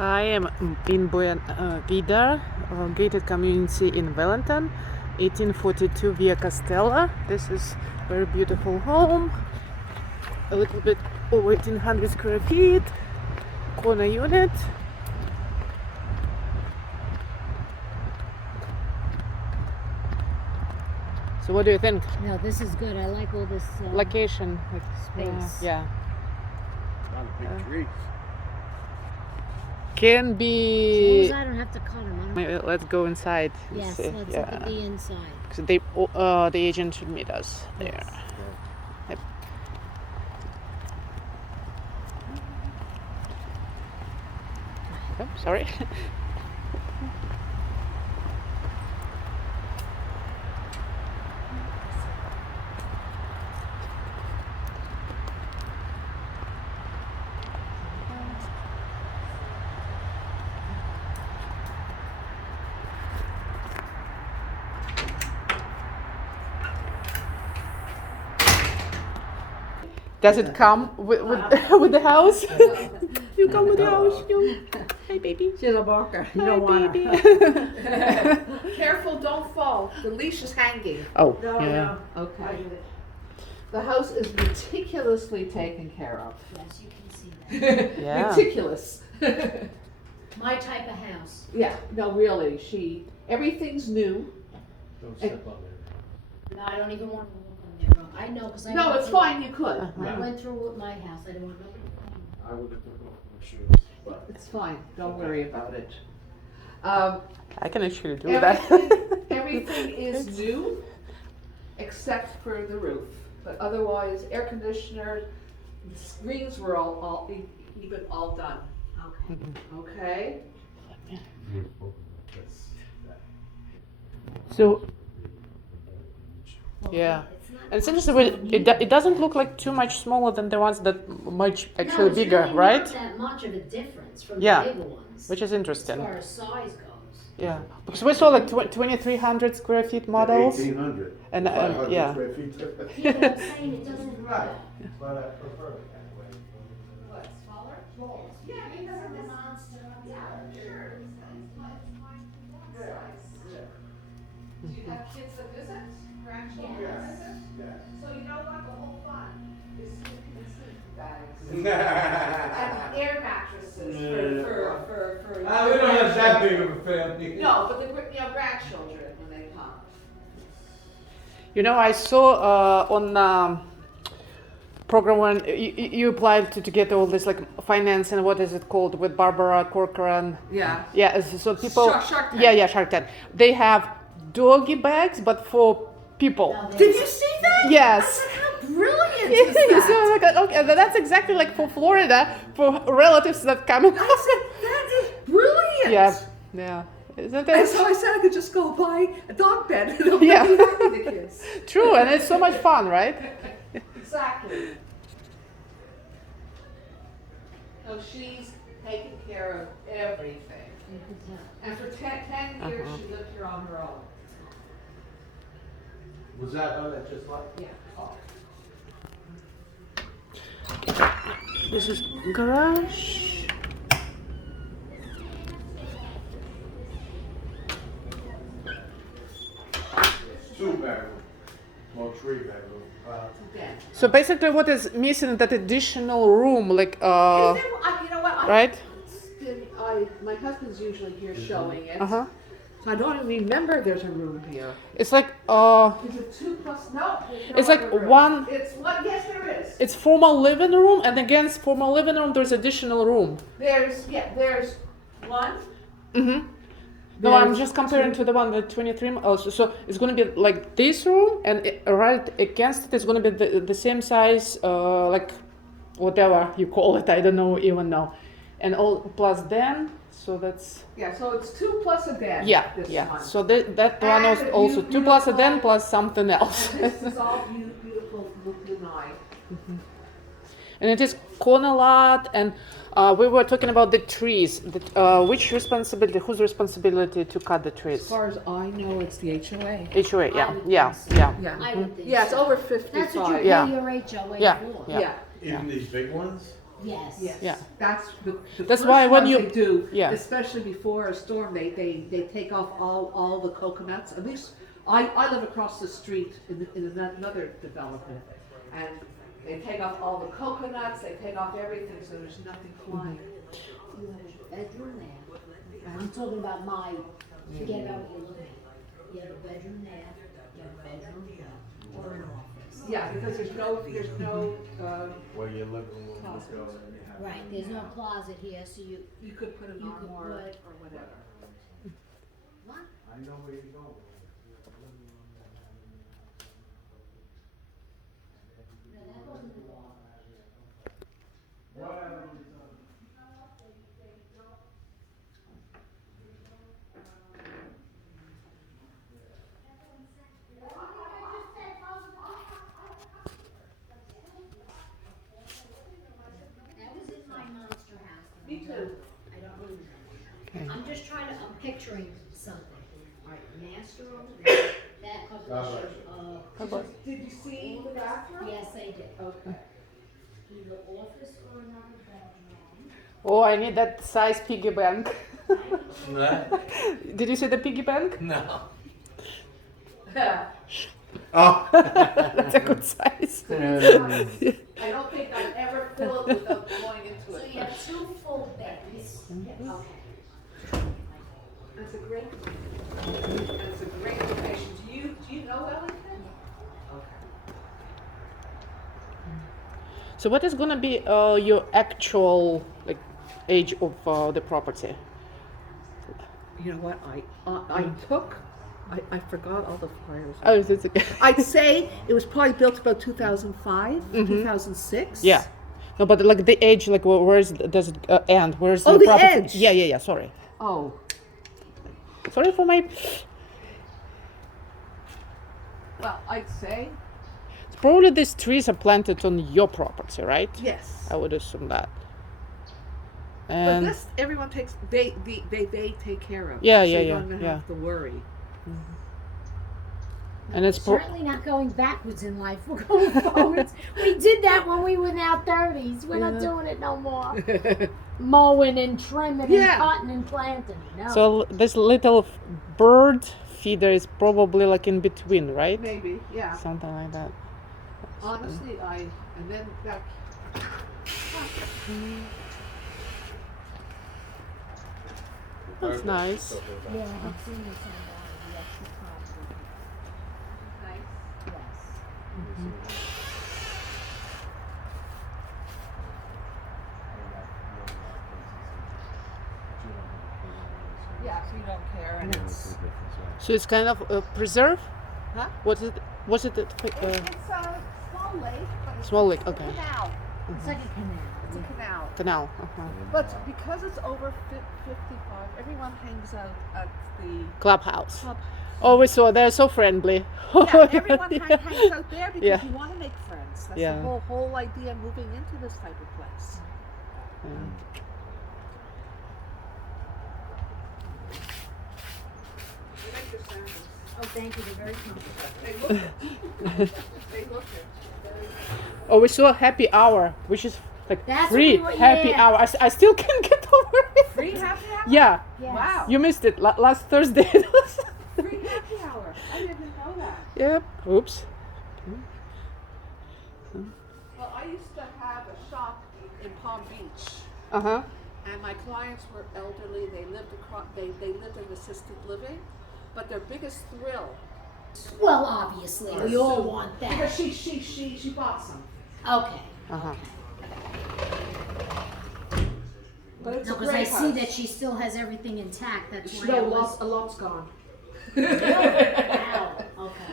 I am in Buena Vida, gated community in Wellington, 1842 Via Castello. This is a very beautiful home, a little bit over 1800 square feet, corner unit. So what do you think? No, this is good. I like all this Location. space. Yeah. A lot of big trees. Can As be... long as I don't have to cut them. Maybe let's go inside. Yes, see. let's look at the inside. So the agent should meet us there. Yes. Yep. Oh, sorry. Does it come with with the house? You come with the house. You. Hey, baby. She's a barker. You Hi, don't want baby. her. Careful, don't fall. The leash is hanging. Oh, No, yeah. no. Okay. The house is meticulously taken care of. Yes, you can see that. Yeah. Meticulous. My type of house. Yeah, no, really. Everything's new. Don't step on there. No, I don't even want to look on there. I know because I No, went it's through- fine, you could. I went through with my house. I didn't want nobody. I would have took off my shoes, but It's fine, don't Okay. worry about it. I can actually do that. Everything is new, except for the roof. But otherwise, air conditioner, the screens were all even all done. Okay. Okay? So Well, yeah, It's not and it's interesting. It doesn't look like too much smaller than the ones that much actually it's bigger, really right? Not that much of a difference from Yeah, the bigger ones. Which is as interesting. far as size goes. Yeah, because we saw like 2,300 square feet models. 1,800. And, 500 yeah. square feet. Yeah, but I'm saying it doesn't. Right. But I prefer it that way. What, smaller? Small. Yeah, because of the this. monster. Yeah, sure. Do you have kids that visit? Grandchildren that Yes. visit? Yes. So you know what, the whole fun is sleeping in sleeping bags. And air mattresses for. We don't have that big of a family. No, but the grandchildren when they come. You know, I saw on program when you applied to get all this like financing. What is it called with Barbara Corcoran? Yeah. Yeah, so people. Shark Tank. Yeah, Shark Tank. They have doggy bags, but for people. No, Did you see that? Yes. I said, how brilliant is that? So like, okay, that's exactly like for Florida, for relatives that come in. I said, that is brilliant. Yeah. Isn't And it so I said I could just go buy a dog bed and they'll Yeah. be happy, the kids. true? And it's so much fun, right? Exactly. So she's taking care of everything. You can tell. And for 10 years, she lived here on her own. Was that on that just like? Yeah. Oh. This is garage. Two bedroom. Well, three bedroom. Again. So basically, what is missing that additional room, like You know what? right? My husband's usually here showing it. Uh-huh. So I don't even remember there's a room here. It's like Is it 2 plus? No. there's no It's like other room. one- It's one. Yes, there is. it's formal living room, and against formal living room, there's additional room. There's one. Mm-hmm. No, I'm There's just comparing to the one that 23. Also, so it's going to be like this room, and right against it is going to be the same size, like whatever you call it. I don't know even now, and all plus den. So that's Yeah, so it's 2 plus a den. yeah, this yeah. one. So that one And is a also 2 plus a den beautiful- plus something else, And this is all beautiful lanai. and it is corner lot. And we were talking about the trees. Which responsibility? Whose responsibility to cut the As trees? far as I know, it's the HOA. HOA. I Yeah, would yeah, think so. yeah. Yeah. I would think Yeah, it's so. over That's what you 55. pay Yeah. your HOA Yeah. for. Yeah. Yeah. Even these big ones? Yes. Yes. Yeah. That's the That's first why when ones you- they do, yeah. especially before a storm, they take off all the coconuts. At least I live across the street in another development, and they take off all the coconuts, they take off everything, so there's nothing flying. You have a bedroom there. I'm talking about my, forget about what you're looking at. You have a bedroom there, you have a bedroom here, or an office. Yeah, because there's no Where your living room Closet. would go and you have. Right, there's no closet here, so you could put an You could armoire put- or whatever. what? I know where you're going. No, that goes in the wall. That was in my monster house. Me too. I don't need that. Okay. I'm just trying to, I'm picturing something. All right, master over there, that God couple, Did you see the bathroom? yes, they did. Okay. Either office or another bedroom. Oh, I need that size piggy bank. No. Did you see the piggy bank? No. Yeah. Oh. That's a good size. I don't think I'd ever fill it without going into So it. you have two full beds. Okay. That's a great, that's a great location. Do you know Wellington? Okay. So what is gonna be your actual like age of the property? You know what, I forgot all the flyers. Oh, is it? I'd say it was probably built about 2005, 2006. Yeah. No, but like the age, like where is does it end? Where's Oh, the the property? edge. Yeah. Sorry. Oh, Sorry for my. well, I'd say Probably these trees are planted on your property, right? yes. I would assume that. But And this, everyone takes, they take care of. Yeah, so yeah, you yeah, don't yeah. have to worry. and it's Certainly not going backwards in life, we're going forwards. We did that when we were in our 30s, we're not doing it no more. Mowing and trimming Yeah. and cutting and planting, no. so this little bird feeder is probably like in between, right? Maybe, yeah. Something like that. Honestly, and then that. That's nice. Yeah, I've seen this on the extra property, Nice. yes. Yeah, so you don't care, and it's. So it's kind of a preserve. Huh? What is it? Was it? It's a small lake, but it's Small lake, it's a okay. canal. It's like a canal. It's a canal. Canal. Uh-huh. But because it's over 55, everyone hangs out at the Clubhouse. club. Oh, we saw. They're so friendly. Yeah, everyone hangs out there because Yeah. you want to make friends. That's Yeah. the whole idea moving into this type of place. You make your sandwiches. Oh, thank you, they're very comfortable. They look they look very Oh, we saw a happy hour, which is like That's what free we were- happy yeah. hour. I still can't get over it. free happy hour. Yeah, Yes. Wow. you missed it last Thursday. It was- Free happy hour. I didn't know that. Yep. Oops. Well, I used to have a shop in Palm Beach, Uh huh. and my clients were elderly. They lived they lived in assisted living, but their biggest thrill Well, obviously, we all want because that. she bought some. Okay. Uh huh. But it's No, a because great I see house. that she still has everything intact, that's why I No, was. a lot's gone. Wow, okay.